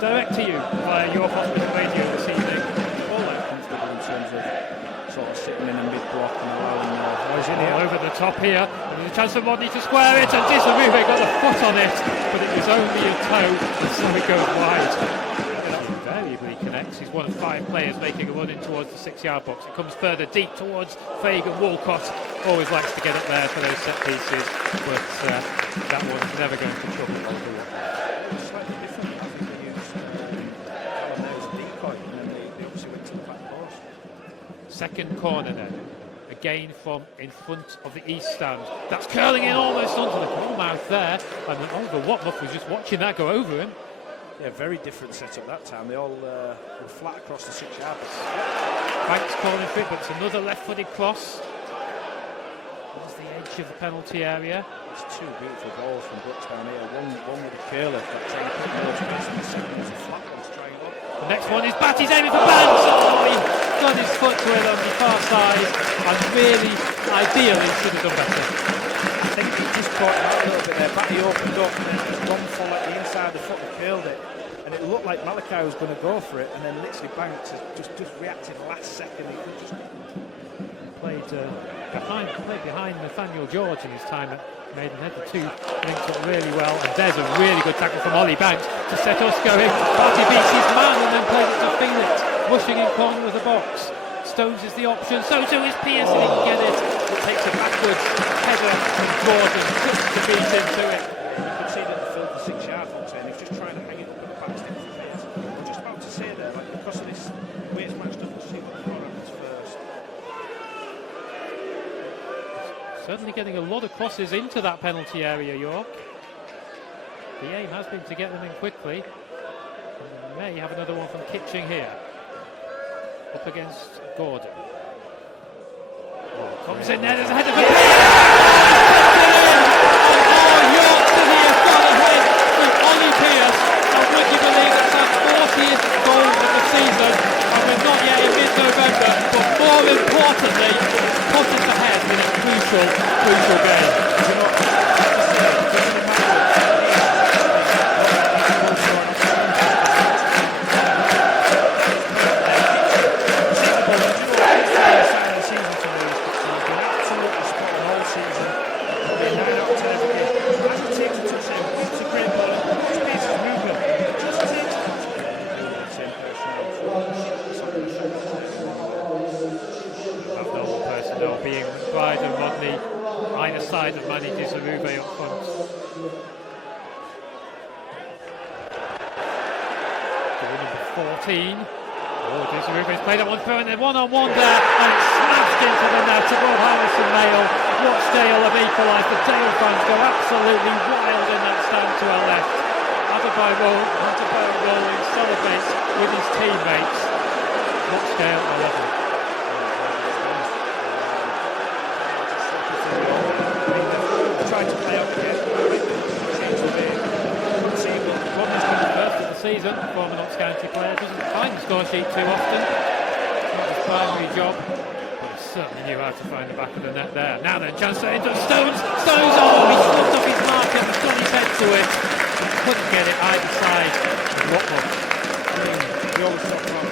Direct to you via your hospital radio this evening. All that comfortable in terms of sort of sitting in a mid-block and allowing noise in here. Over the top here, and there's a chance for Rodney to square it, and Disarube got the foot on it, but it was only a toe, and so it goes wide. He invariably connects. He's one of 5 players making a run in towards the 6-yard box. It comes further deep towards Fagan. Walcott always likes to get up there for those set pieces, but that one's never going to trouble over. Slightly different. I think they used Alan there as a decoy, and then they obviously went to the back post. Second corner then, again from in front of the east stand. That's curling in almost onto the goal mouth there, and Oliver Watmuff was just watching that go over him. Yeah, very different setup that time. They all were flat across the 6-yard. Banks calling for it, but it's another left-footed cross. That's the edge of the penalty area. It's 2 beautiful balls from Brooks down here. One with a curler that trying to put more space, and the second was a flat one to try and go. The next one is Batty's aiming for Banks. Oh, he got his foot to it on the far side, and really, ideally, should have done better. I think he just caught it out a little bit there. Batty opened up, one fall at the inside, the foot and curled it. And it looked like Malachi was going to go for it, and then literally Banks has just reacted last second. He could just played behind Nathaniel George in his time at Maidenhead. The two linked up really well, and there's a really good tackle from Ollie Banks to set us going. Barty beats his man and then plays it to Felix, rushing in corner of the box. Stones is the option, so too is Pearce, and he can get it. It takes a backwards header from Gordon just to beat into it. You could see that he filled the 6-yard box there, and he's just trying to hang it up at the back stick for Pearce. I'm just about to say there, like, because of this way it's matched up, see what the corner happens first. Certainly getting a lot of crosses into that penalty area, York. The aim has been to get them in quickly. And may have another one from Kitching here. Up against Gordon. Comes in there, there's a header for York, to the ahead with Ollie Pearce. And would you believe that's our 40th goal of the season? And we're not yet in mid-November, but more importantly, put us ahead in a crucial game. Being Bride and Rodney either side of Manny Disarube up front. Goal number 14. Oh, Disarube's played that one through, and then one-on-one there, and smashed into the net to Rob Harrison Mail. Rochdale have equalised. The Dale fans go absolutely wild in that stand to our left. Adebayo Rowling celebrates with his teammates. Rochdale are level. Tried to play up again. First of the season, former Notts County player, doesn't find the score sheet too often. It's not his primary job, but he certainly knew how to find the back of the net there. Now then, chance to enter Stones. Stones, oh, he slipped off his mark and got his head to it. Couldn't get it either side. Watmuff. We always talk about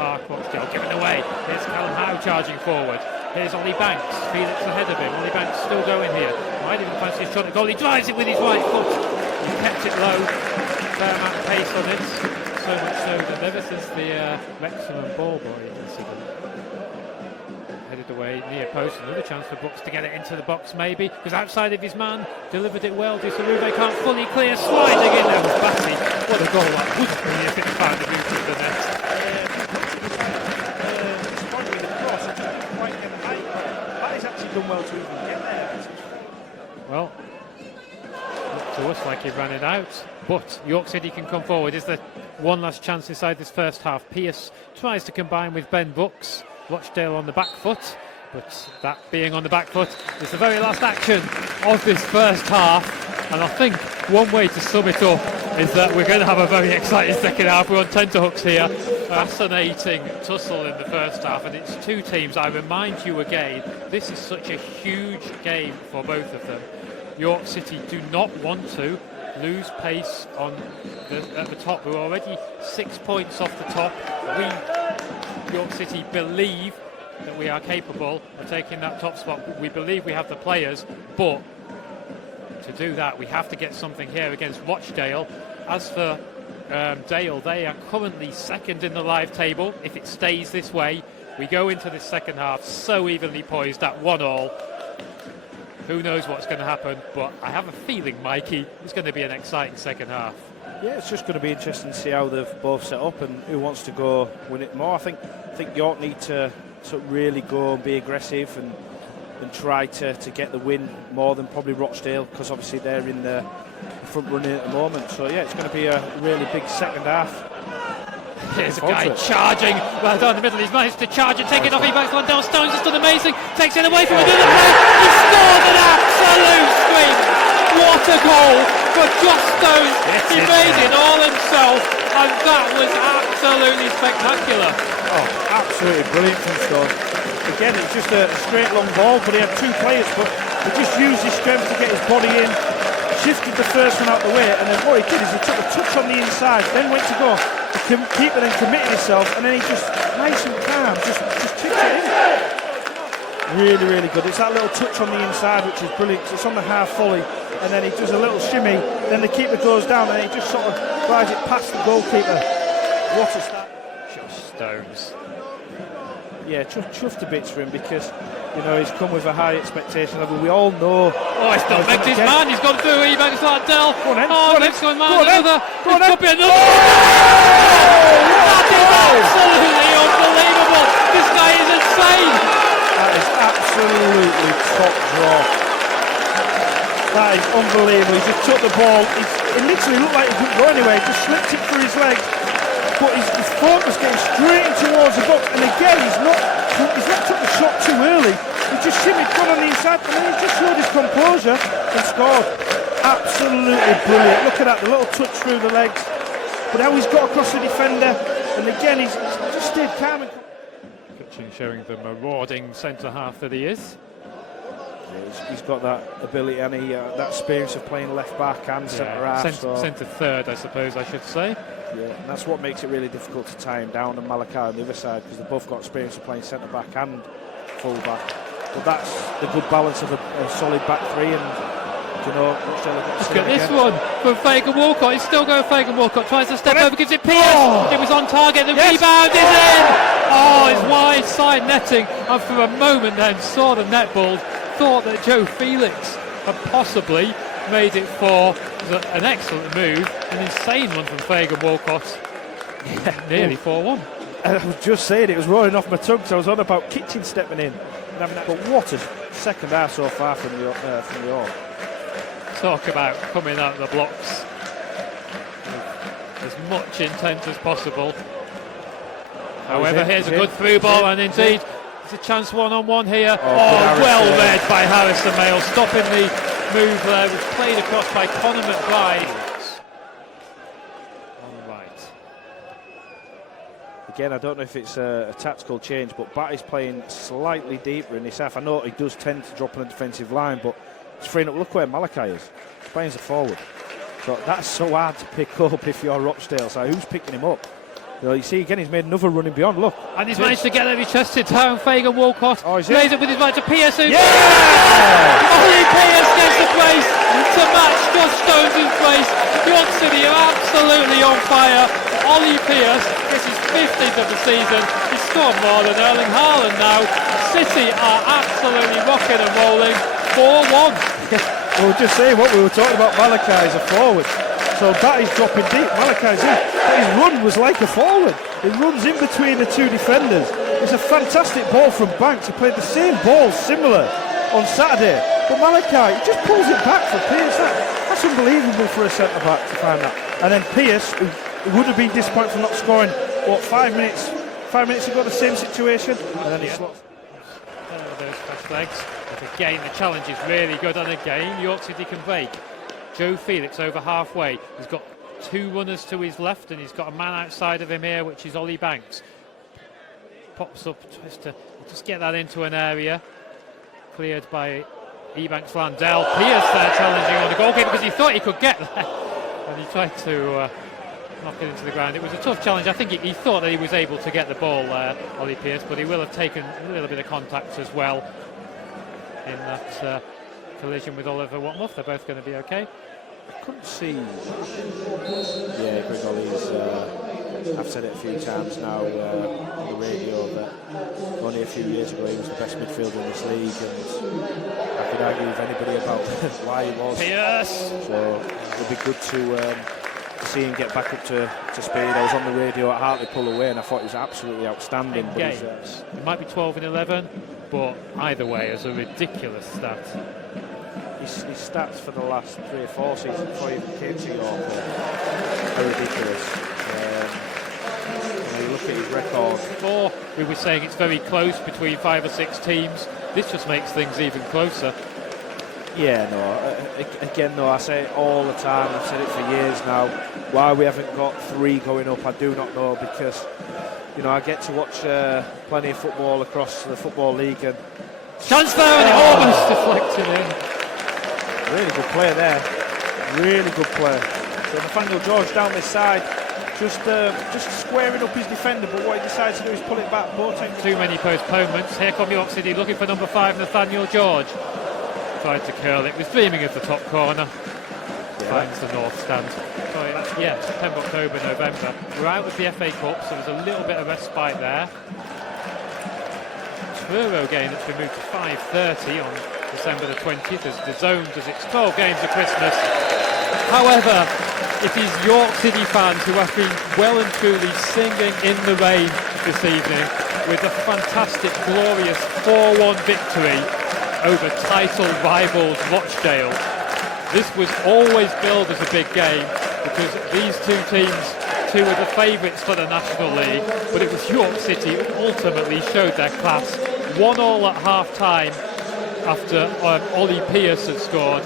Park, Rochdale given away. Here's Callum Howe charging forward. Here's Ollie Banks. Felix ahead of him. Ollie Banks still going here. Might even fancy his shot at goal. He drives it with his right foot. He kept it low. Fair amount of pace on it. So much so that ever since the Wrexham and Ball Boy incident, headed away near post. Another chance for Brooks to get it into the box, maybe. Because outside of his man, delivered it well. Dusaruve can't fully clear, sliding in there was Batty. What a goal that would be if it found the route of the net. Batty's actually done well to even get there. Well, looked to us like he ran it out, but York City can come forward. Is there one last chance inside this first half? Pearce tries to combine with Ben Brooks. Rochdale on the back foot, but that being on the back foot is the very last action of this first half. And I think one way to sum it up is that we're going to have a very exciting second half. We're on tenterhooks here. Fascinating tussle in the first half, and it's two teams. I remind you again, this is such a huge game for both of them. York City do not want to lose pace at the top. We're already 6 points off the top. We, York City, believe that we are capable of taking that top spot. We believe we have the players, but to do that we have to get something here against Rochdale. As for Dale, they are currently second in the live table. If it stays this way, we go into the second half so evenly poised at 1-1. Who knows what's going to happen, but I have a feeling, Mikey, it's going to be an exciting second half. Yeah, it's just going to be interesting to see how they've both set up and who wants to go win it more. I think York need to really go and be aggressive and try to get the win more than probably Rochdale, because obviously they're in the front running at the moment. So yeah, it's going to be a really big second half. Here's a guy charging well down the middle. He's managed to charge and take it off. He backs one down. Stones has done amazing. Takes it away from another player. He scored an absolute scream. What a goal for Josh Stones. He made it all himself, and that was absolutely spectacular. Oh, absolutely brilliant from Stones. Again, it's just a straight long ball, but he had two players, but he just used his strength to get his body in, shifted the first one out the way, and then what he did is he took a touch on the inside, then went to go. The keeper then committed himself, and then he just, nice and calm, just chipped it in. Really, really good. It's that little touch on the inside, which is brilliant. It's on the half volley, and then he does a little shimmy, then the keeper goes down, and he just sort of flies it past the goalkeeper. What is that? Josh Stones. Yeah, chuffed to bits for him, because you know he's come with a high expectation level. We all know. Oh, it's not Meg's his man. He's gone through. He makes like Dell. Go on, then. Oh, next one, man. Another. It could be another. That is absolutely unbelievable. This guy is insane. That is absolutely top draw. That is unbelievable. He just took the ball. It literally looked like he couldn't go anywhere. He just slipped it through his legs. But his focus getting straight in towards the box, and again he's not took the shot too early. He just shimmied, gone on the inside, and then he just showed his composure and scored. Absolutely brilliant. Look at that, the little touch through the legs. But now he's got across the defender, and again he's just stayed calm. Kitchen showing the marauding centre half that he is. Yeah, he's got that ability and that experience of playing left back and centre half. Centre third, I suppose I should say. Yeah, and that's what makes it really difficult to tie him down, and Malachi on the other side, because they've both got experience of playing centre back and full back. But that's the good balance of a solid back three, and you know, look at this one from Fagan Walcott. He's still going. Fagan Walcott tries to step over, gives it Pearce. Oh. It was on target. The rebound is in. Oh, it's wide side netting, and for a moment then saw the netball. Thought that Joe Felix had possibly made it for an excellent move, an insane one from Fagan Walcott. Yeah, nearly 4-1. I was just saying, it was rolling off my tongue, so I was on about Kitchen stepping in. But what a second half so far from York. Talk about coming out of the blocks with as much intent as possible. However, here's a good through ball, and indeed there's a chance one-on-one here. Well read by Harrison Mail, stopping the move there. It was played across by Conor McBride. All right. Again, I don't know if it's a tactical change, but Batty's playing slightly deeper in this half. I know he does tend to drop on the defensive line, but he's freeing up. Look where Malachi is. He's playing as a forward. So that's so hard to pick up if you're Rochdale. So who's picking him up? You see, again, he's made another running beyond. Look. And he's managed to get there. He chested down Fagan Walcott. Lays it with his right to Pearce. Yeah! Ollie Pearce gets the place to match Josh Stones in place. York City are absolutely on fire. Ollie Pearce gets his 15th of the season, his scored more than Erling Haaland now. City are absolutely rocking and rolling. 4-1. We were just saying what we were talking about. Malachi as a forward, so that is dropping deep. Malachi's in, but his run was like a forward. He runs in between the two defenders. It's a fantastic ball from Banks. He played the same ball similar on Saturday, but Malachi, he just pulls it back for Pearce. That's unbelievable for a centre back to find that. And then Pearce, who would have been disappointed for not scoring, 5 minutes ago, the same situation, and then he slots. Those fresh legs. But again, the challenge is really good, and again, York City can break. Joe Felix over halfway. He's got 2 runners to his left, and he's got a man outside of him here, which is Ollie Banks. Pops up, tries to just get that into an area. Cleared by Ebanks Landell. Pearce there challenging on the goalkeeper because he thought he could get there. And he tried to knock it into the ground. It was a tough challenge. I think he thought that he was able to get the ball there, Ollie Pearce, but he will have taken a little bit of contact as well in that collision with Oliver Watmuth. They're both going to be okay. I couldn't see. Yeah, Greg Ollie's. I've said it a few times now on the radio that only a few years ago he was the best midfielder in this league, and I could argue with anybody about why he was. Pearce. So it'll be good to see him get back up to speed. I was on the radio at Hartlepool away, and I thought he was absolutely outstanding. Games. It might be 12 and 11, but either way, it's a ridiculous stat. His stats for the last 3 or 4 seasons before he even came to York are ridiculous. You look at his record. Before we were saying it's very close between 5 or 6 teams. This just makes things even closer. Yeah, no. Again, though, I say it all the time. I've said it for years now. Why we haven't got 3 going up, I do not know, because I get to watch plenty of football across the Football League, and chance there, and it almost deflected in. Really good play there. Really good play. So Nathaniel George down this side, just squaring up his defender, but what he decides to do is pull it back. Too many postponements. Here come York City looking for number 5, Nathaniel George. Tried to curl it, was dreaming of the top corner. Finds the north stand. Sorry, September, October, November. We're out with the FA Cup, so there's a little bit of respite there. Truro game that's been moved to 5:30 on December the 20th as the zone does its 12 games of Christmas. However, it is York City fans who have been well and truly singing in the rain this evening with a fantastic, glorious 4-1 victory over title rivals Rochdale. This was always billed as a big game because these 2 teams, 2 of the favourites for the National League, but it was York City who ultimately showed their class. 1-1 at half-time after Ollie Pearce had scored,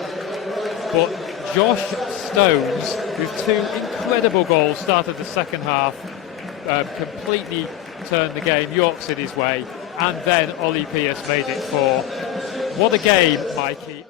but Josh Stones, with 2 incredible goals, started the second half, completely turned the game York City's way, and then Ollie Pearce made it 4. What a game, Mikey.